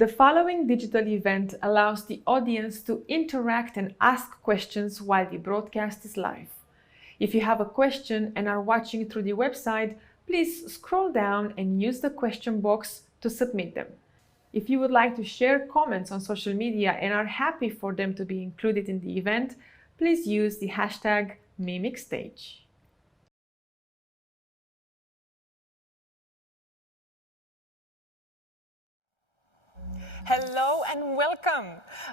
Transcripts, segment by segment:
The following digital event allows the audience to interact and ask questions while the broadcast is live. If you have a question and are watching through the website, please scroll down and use the question box to submit them. If you would like to share comments on social media and are happy for them to be included in the event, please use the hashtag #MimicStage. Hello and welcome.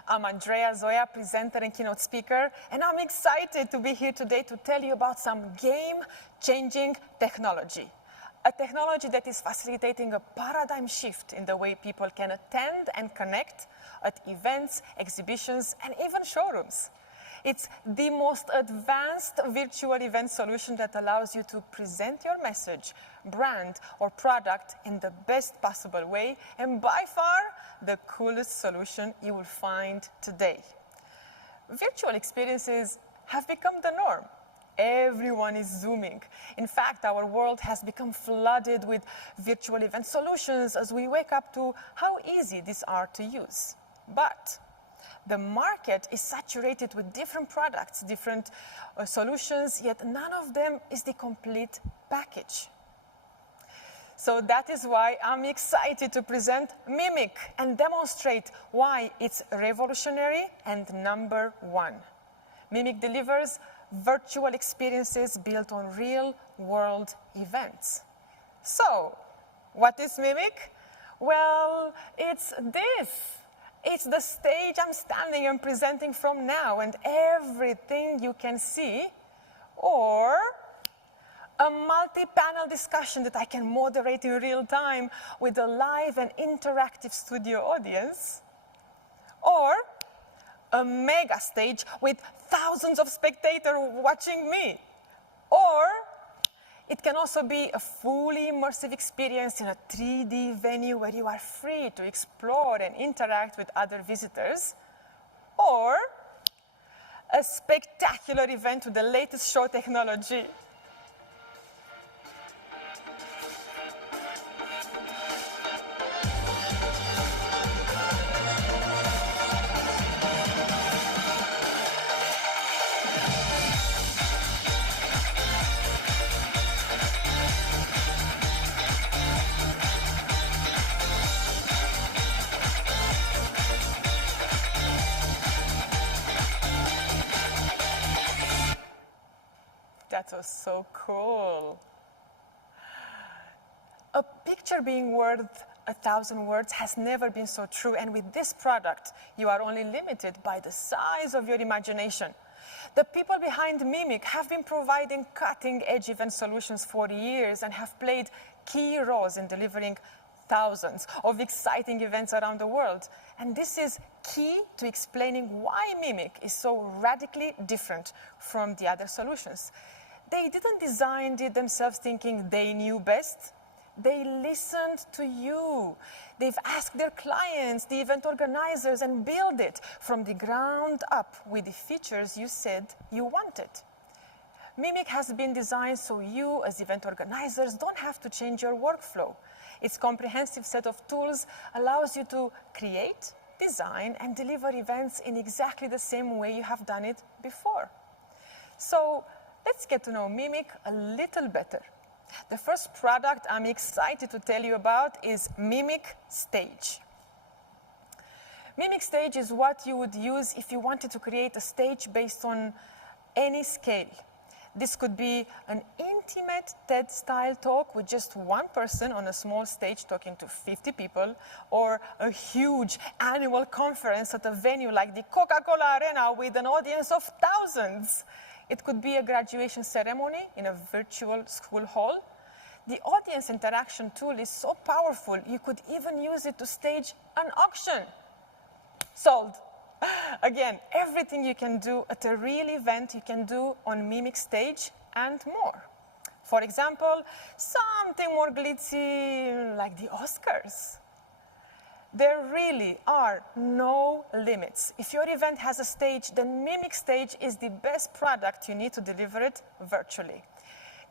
I'm Andrea Zoya, presenter and keynote speaker, and I'm excited to be here today to tell you about some game-changing technology. A technology that is facilitating a paradigm shift in the way people can attend and connect at events, exhibitions, and even showrooms. It's the most advanced virtual event solution that allows you to present your message, brand, or product in the best possible way, and by far, the coolest solution you will find today. Virtual experiences have become the norm. Everyone is Zooming. In fact, our world has become flooded with virtual event solutions as we wake up to how easy these are to use. But the market is saturated with different products, different solutions, yet none of them is the complete package. So that is why I'm excited to present Mimic and demonstrate why it's revolutionary and #1. Mimic delivers virtual experiences built on real-world events. So, what is Mimic? Well, it's this. It's the stage I'm standing and presenting from now, and everything you can see, or a multi-panel discussion that I can moderate in real time with a live and interactive studio audience, or a mega stage with thousands of spectators watching me, or it can also be a fully immersive experience in a 3D venue where you are free to explore and interact with other visitors, or a spectacular event with the latest show technology. That was so cool. A picture being worth 1,000 words has never been so true, and with this product, you are only limited by the size of your imagination. The people behind Mimic have been providing cutting-edge event solutions for years and have played key roles in delivering thousands of exciting events around the world. And this is key to explaining why Mimic is so radically different from the other solutions. They didn't design it themselves thinking they knew best. They listened to you. They've asked their clients, the event organizers, and built it from the ground up with the features you said you wanted. Mimic has been designed so you, as event organizers, don't have to change your workflow. Its comprehensive set of tools allows you to create, design, and deliver events in exactly the same way you have done it before. So let's get to know Mimic a little better. The first product I'm excited to tell you about is Mimic Stage. Mimic Stage is what you would use if you wanted to create a stage based on any scale. This could be an intimate TED-style talk with just one person on a small stage talking to 50 people, or a huge annual conference at a venue like the Coca-Cola Arena with an audience of thousands. It could be a graduation ceremony in a virtual school hall. The audience interaction tool is so powerful, you could even use it to stage an auction. Sold. Again, everything you can do at a real event, you can do on Mimic Stage and more. For example, something more glitzy like the Oscars. There really are no limits. If your event has a stage, then Mimic Stage is the best product you need to deliver it virtually.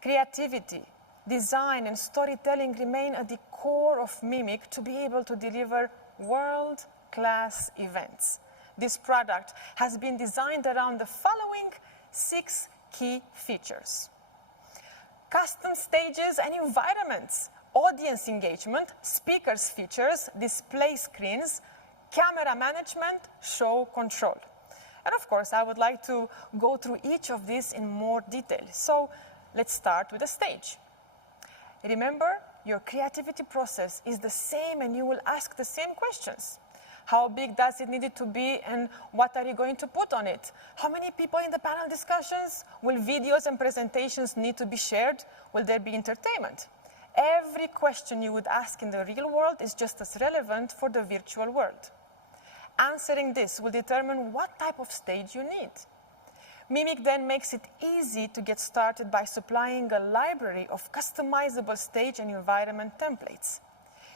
Creativity, design, and storytelling remain at the core of Mimic to be able to deliver world-class events. This product has been designed around the following 6 key features: custom stages and environments, audience engagement, speakers features, display screens, camera management, show control. And of course, I would like to go through each of these in more detail. So let's start with the stage. Remember, your creativity process is the same and you will ask the same questions. How big does it need to be and what are you going to put on it? How many people in the panel discussions? Will videos and presentations need to be shared? Will there be entertainment? Every question you would ask in the real world is just as relevant for the virtual world. Answering this will determine what type of stage you need. Mimic then makes it easy to get started by supplying a library of customizable stage and environment templates.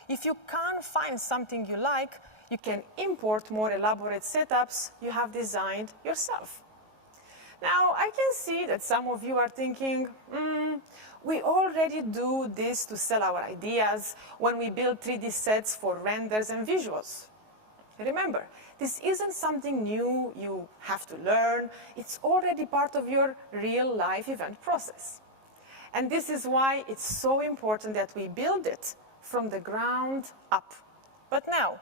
If you can't find something you like, you can import more elaborate setups you have designed yourself. Now, I can see that some of you are thinking, we already do this to sell our ideas when we build 3D sets for renders and visuals. Remember, this isn't something new you have to learn. It's already part of your real-life event process. And this is why it's so important that we build it from the ground up. But now,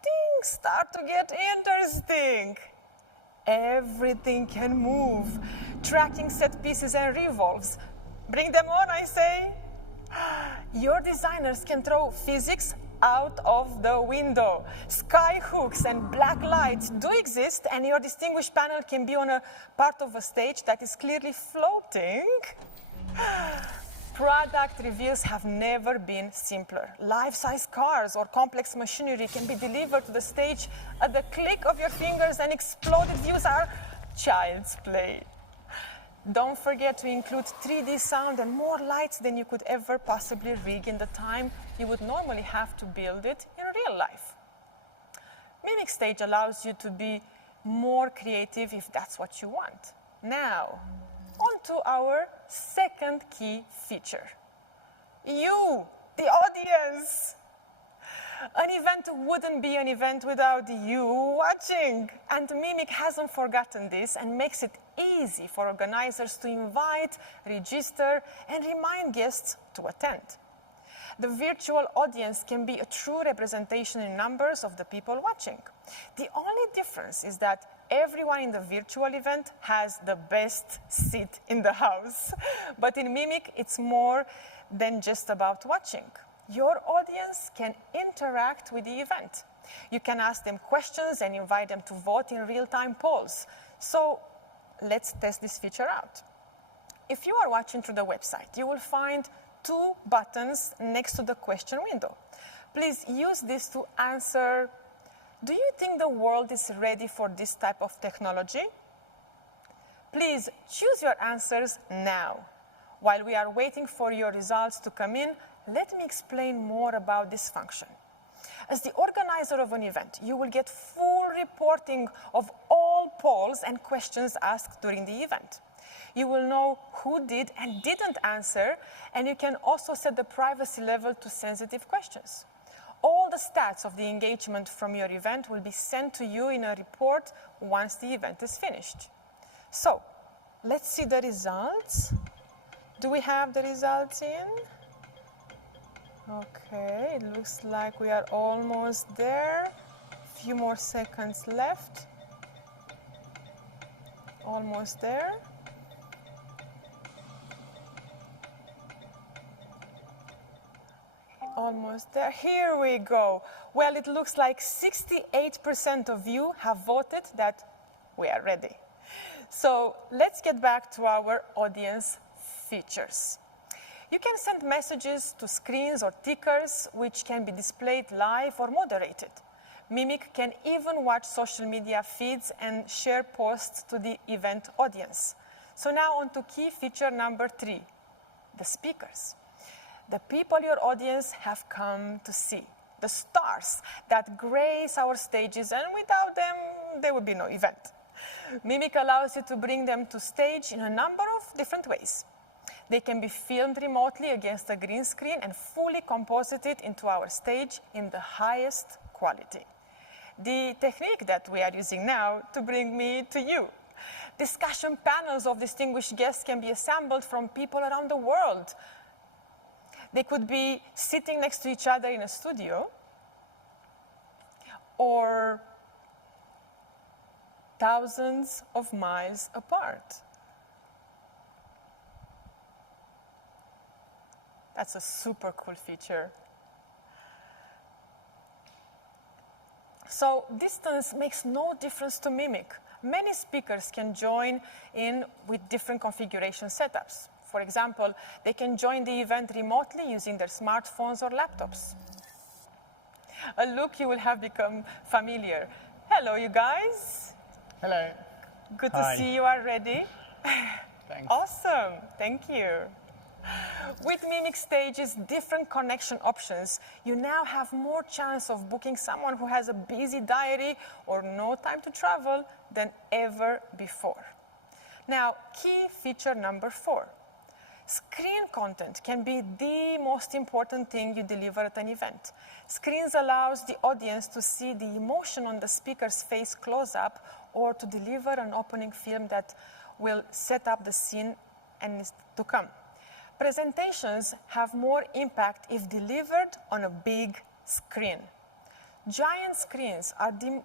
things start to get interesting. Everything can move. Tracking set pieces and revolves. Bring them on, I say. Your designers can throw physics out of the window. Sky hooks and black lights do exist, and your distinguished panel can be on a part of a stage that is clearly floating. Product reveals have never been simpler. Life-size cars or complex machinery can be delivered to the stage at the click of your fingers, and exploded views are child's play. Don't forget to include 3D sound and more lights than you could ever possibly rig in the time you would normally have to build it in real life. Mimic Stage allows you to be more creative if that's what you want. Now, on to our second key feature. You, the audience. An event wouldn't be an event without you watching. And Mimic hasn't forgotten this and makes it easy for organizers to invite, register, and remind guests to attend. The virtual audience can be a true representation in numbers of the people watching. The only difference is that everyone in the virtual event has the best seat in the house. But in Mimic, it's more than just about watching. Your audience can interact with the event. You can ask them questions and invite them to vote in real-time polls. So let's test this feature out. If you are watching through the website, you will find 2 buttons next to the question window. Please use this to answer, do you think the world is ready for this type of technology? Please choose your answers now. While we are waiting for your results to come in, let me explain more about this function. As the organizer of an event, you will get full reporting of all polls and questions asked during the event. You will know who did and didn't answer, and you can also set the privacy level to sensitive questions. All the stats of the engagement from your event will be sent to you in a report once the event is finished. So, let's see the results. Do we have the results in? Okay, it looks like we are almost there. A few more seconds left. Almost there. Almost there. Here we go. Well, it looks like 68% of you have voted that we are ready. So let's get back to our audience features. You can send messages to screens or tickers, which can be displayed live or moderated. Mimic can even watch social media feeds and share posts to the event audience. So now on to key feature number 3, the speakers. The people your audience have come to see, the stars that grace our stages, and without them, there would be no event. Mimic allows you to bring them to stage in a number of different ways. They can be filmed remotely against a green screen and fully composited into our stage in the highest quality. The technique that we are using now to bring me to you. Discussion panels of distinguished guests can be assembled from people around the world. They could be sitting next to each other in a studio or thousands of miles apart. That's a super cool feature. So distance makes no difference to Mimic. Many speakers can join in with different configuration setups. For example, they can join the event remotely using their smartphones or laptops. A look you will have become familiar. Hello, you guys. Hello. Good Hi. to see you are ready. Thanks. Awesome. Thank you. With Mimic Stage's different connection options, you now have more chance of booking someone who has a busy diary or no time to travel than ever before. Now, key feature number 4. Screen content can be the most important thing you deliver at an event. Screens allows the audience to see the emotion on the speaker's face close up or to deliver an opening film that will set up the scene and is to come. Presentations have more impact if delivered on a big screen. Giant screens are the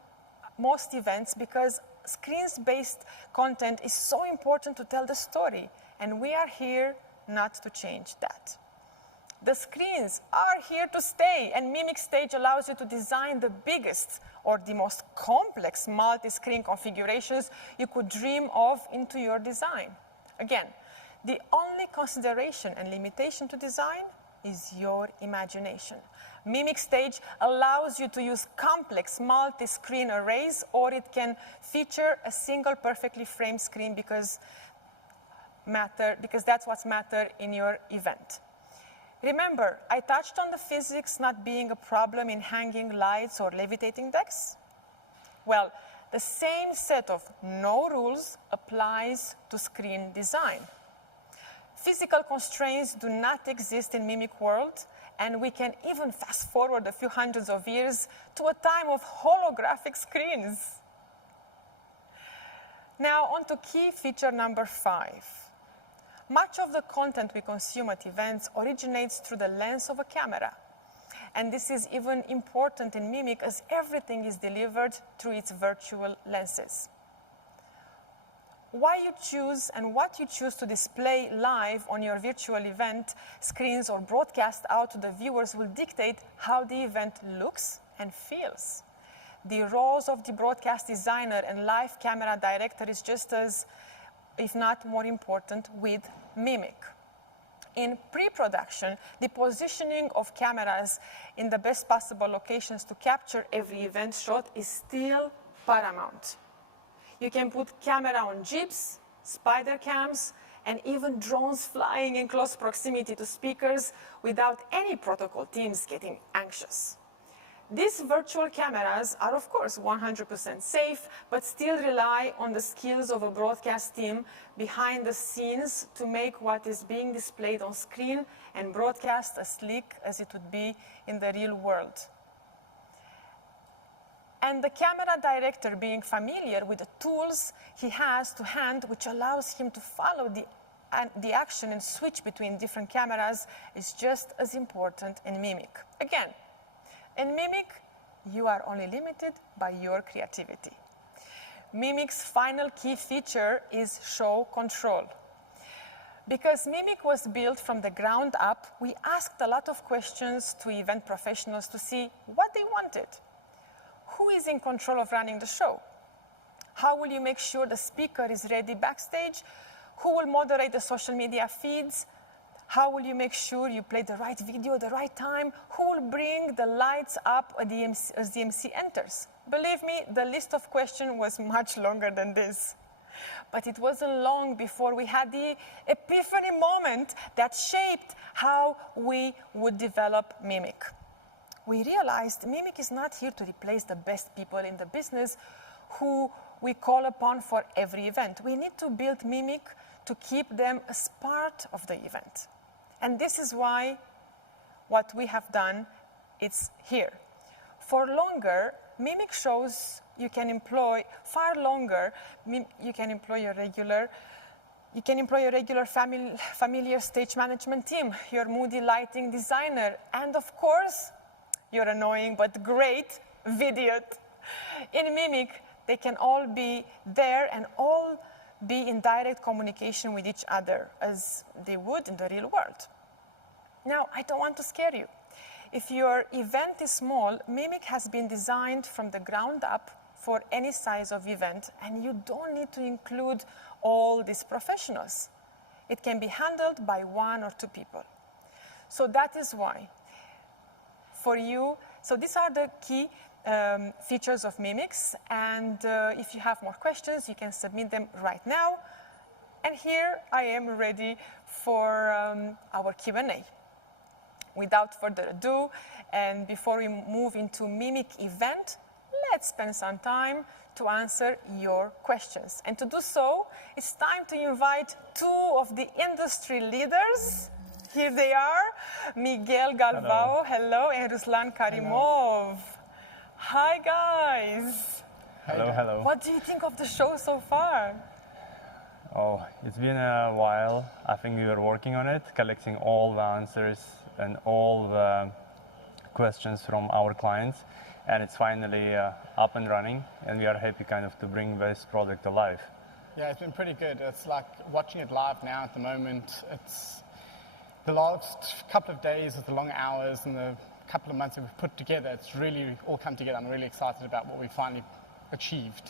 most events because screens-based content is so important to tell the story, and we are here not to change that. The screens are here to stay, and Mimic Stage allows you to design the biggest or the most complex multi-screen configurations you could dream of into your design. Again, the only consideration and limitation to design is your imagination. Mimic Stage allows you to use complex multi-screen arrays, or it can feature a single perfectly framed screen because that's what's matter in your event. Remember, I touched on the physics not being a problem in hanging lights or levitating decks. Well, the same set of no rules applies to screen design. Physical constraints do not exist in Mimic world, and we can even fast forward a few hundreds of years to a time of holographic screens. Now, on to key feature number 5. Much of the content we consume at events originates through the lens of a camera. And this is even important in Mimic as everything is delivered through its virtual lenses. Why you choose and what you choose to display live on your virtual event screens or broadcast out to the viewers will dictate how the event looks and feels. The roles of the broadcast designer and live camera director is just as, if not more important, with Mimic. In pre-production, the positioning of cameras in the best possible locations to capture every event shot is still paramount. You can put camera on jeeps, spider cams, and even drones flying in close proximity to speakers without any protocol teams getting anxious. These virtual cameras are, of course, 100% safe, but still rely on the skills of a broadcast team behind the scenes to make what is being displayed on screen and broadcast as sleek as it would be in the real world. And the camera director being familiar with the tools he has to hand, which allows him to follow the action and switch between different cameras, is just as important in Mimic. Again, in Mimic, you are only limited by your creativity. Mimic's final key feature is show control. Because Mimic was built from the ground up, we asked a lot of questions to event professionals to see what they wanted. Who is in control of running the show? How will you make sure the speaker is ready backstage? Who will moderate the social media feeds? How will you make sure you play the right video at the right time? Who will bring the lights up as the MC enters? Believe me, the list of questions was much longer than this. But it wasn't long before we had the epiphany moment that shaped how we would develop Mimic. We realized Mimic is not here to replace the best people in the business who we call upon for every event. We need to build Mimic to keep them as part of the event. And this is why what we have done is here. For longer, mimic shows you can employ far longer. You can employ your regular familiar stage management team, your moody lighting designer, and of course, your annoying but great video. In Mimic, they can all be there and all be in direct communication with each other as they would in the real world. Now, I don't want to scare you. If your event is small, Mimic has been designed from the ground up for any size of event, and you don't need to include all these professionals. It can be handled by 1 or 2 people. So that is why, for you, so these are the key features of Mimics, and if you have more questions, you can submit them right now. And here I am ready for our Q&A. Without further ado, and before we move into Mimic event, let's spend some time to answer your questions. And to do so, it's time to invite 2 of the industry leaders. Here they are, Miguel Galvao, hello, and Ruslan Karimov. Hi, guys. Hello, hello. What do you think of the show so far? Oh, it's been a while. I think we were working on it, collecting all the answers and all the questions from our clients. And it's finally up and running, and we are happy kind of to bring this product alive. Yeah, it's been pretty good. It's like watching it live now at the moment. It's the last couple of days with the long hours and the couple of months that we've put together, it's really all come together. I'm really excited about what we finally achieved.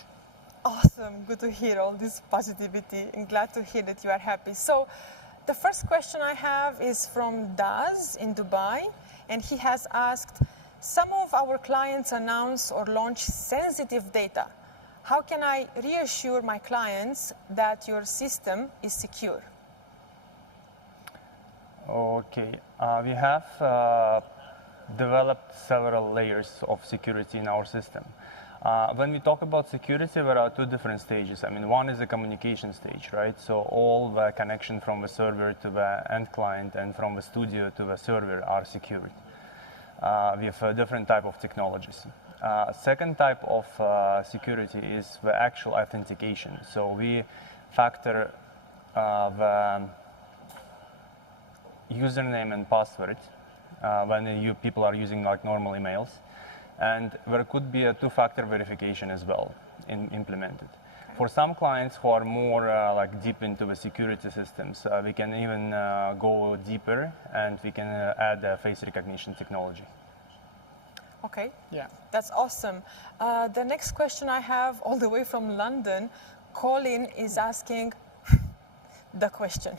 Awesome, good to hear all this positivity and glad to hear that you are happy. So the first question I have is from Daz in Dubai, and he has asked, some of our clients announce or launch sensitive data. How can I reassure my clients that your system is secure? Okay, we have developed several layers of security in our system. When we talk about security, there are 2 different stages. I mean, one is the communication stage, right? So all the connection from the server to the end client and from the studio to the server are secured. We have a different type of technologies. Second type of security is the actual authentication. So we factor the username and password when people are using like normal emails. And there could be a 2-factor verification as well implemented. For some clients who are more like deep into the security systems, we can even go deeper, and we can add face recognition technology. Okay, Yeah. that's awesome. The next question I have, all the way from London, Colin is asking the question,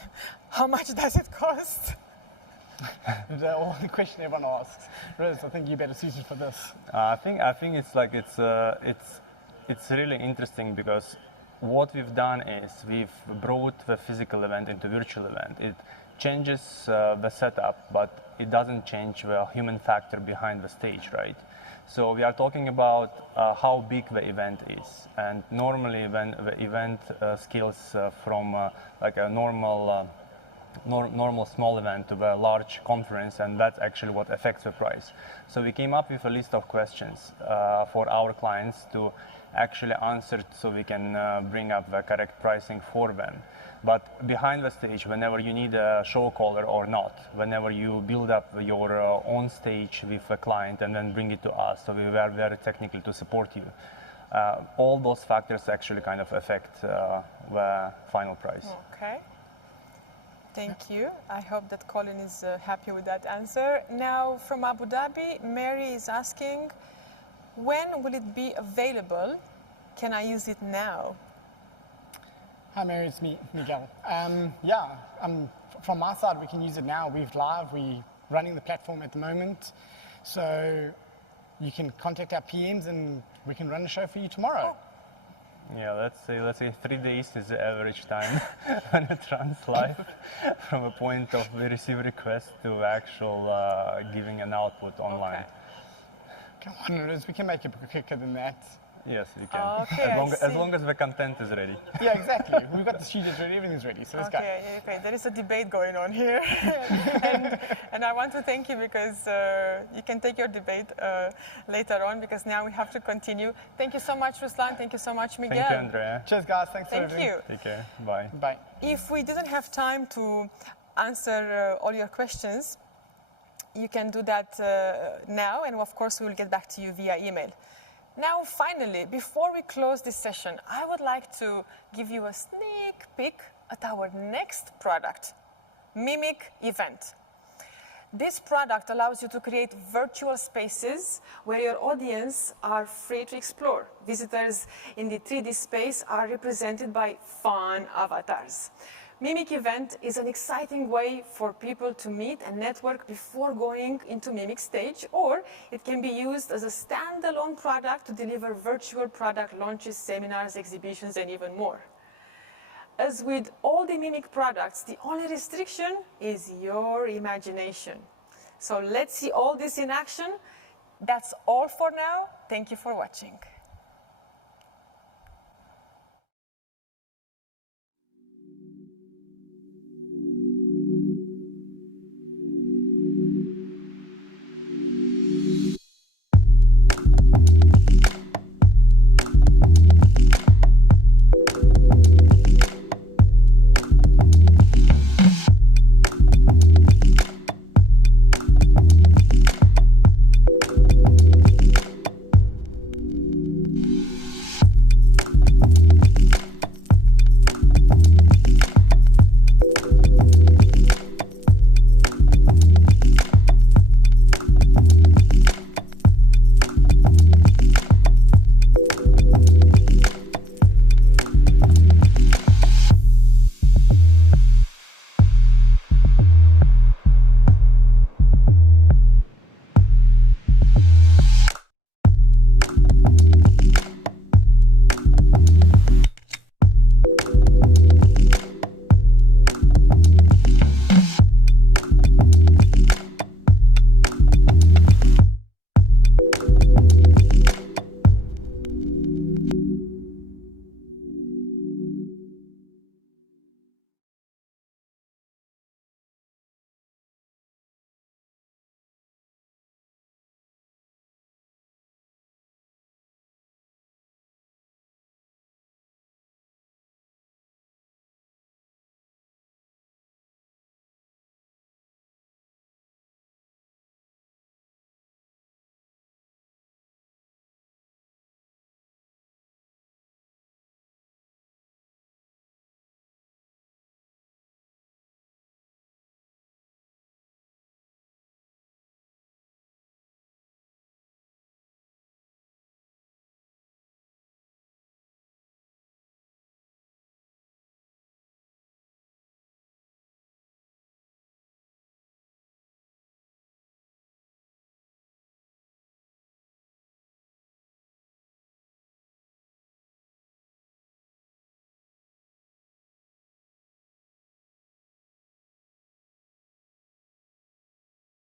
how much does it cost? The only question everyone asks. Riz, I think you're better suited for this. I think it's really interesting, because what we've done is we've brought the physical event into virtual event. It changes the setup, but it doesn't change the human factor behind the stage, right? So we are talking about how big the event is, and normally when the event scales from like a normal small event to a large conference, and that's actually what affects the price. So we came up with a list of questions for our clients to actually answer, so we can bring up the correct pricing for them. But behind the stage, whenever you need a show caller or not, whenever you build up your own stage with a client and then bring it to us, so we were very technical to support you. All those factors actually kind of affect the final price. Okay. Thank you. I hope that Colin is happy with that answer. Now, from Abu Dhabi, Mary is asking, when will it be available? Can I use it now? Hi, Mary, it's me, Miguel. From my side, we can use it now. We're running the platform at the moment. So you can contact our PMs and we can run a show for you tomorrow. Yeah, let's say 3 days is the average time when it runs live, from a point of we receive request to actual giving an output online. Come on, Riz, we can make it quicker than that. Yes, we can. Okay, as long as the content is ready. Yeah, exactly. We've got the studios ready, everything's ready, so let's go. Okay, there is a debate going on here. and I want to thank you because you can take your debate later on because now we have to continue. Thank you so much, Ruslan. Thank you so much, Miguel. Thank you, Andrea. Cheers, guys. Thanks for Thank everything. you. Take care. Bye. Bye. If we didn't have time to answer all your questions, you can do that now, and of course we will get back to you via email. Now, finally, before we close this session, I would like to give you a sneak peek at our next product, Mimic Event. This product allows you to create virtual spaces where your audience are free to explore. Visitors in the 3D space are represented by fun avatars. Mimic Event is an exciting way for people to meet and network before going into Mimic stage, or it can be used as a standalone product to deliver virtual product launches, seminars, exhibitions, and even more. As with all the Mimic products, the only restriction is your imagination. So let's see all this in action. That's all for now. Thank you for watching.